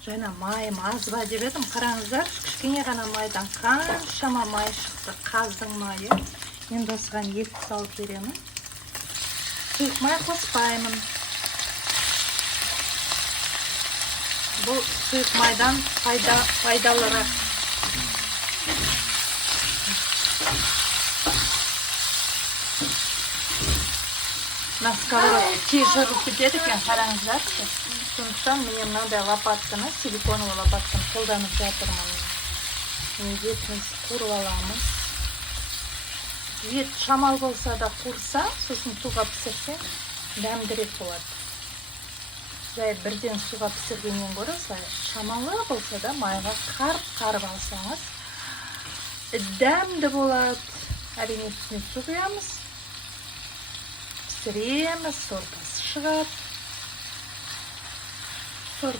Жаңа майым аз ба деп едім, қараңыздар, кішкене ғана майдан қаншама май шықты, қаздың майы. Енді осыған 2 салып беремін. Сұйық май қоспаймын. Бұл сұйық майдан пайдалырақ. На сковородке тез жырып кетеді екен, қараңыздаршы. Сондықтан міне мынадай лопатканы, силиконовый лопатканы қолданып жатырмын. Етіміз қуырып аламыз. Ет шамал болса да қуырса, сосын суға пісірсе, дәмдірек болады. Жай бірден суға пісіргеннен гөрі, шамалы болса да майға қарып алсаңыз, дәмді болады. Әрине үстіне су құямыз. Пісіреміз, сорпасы шығады.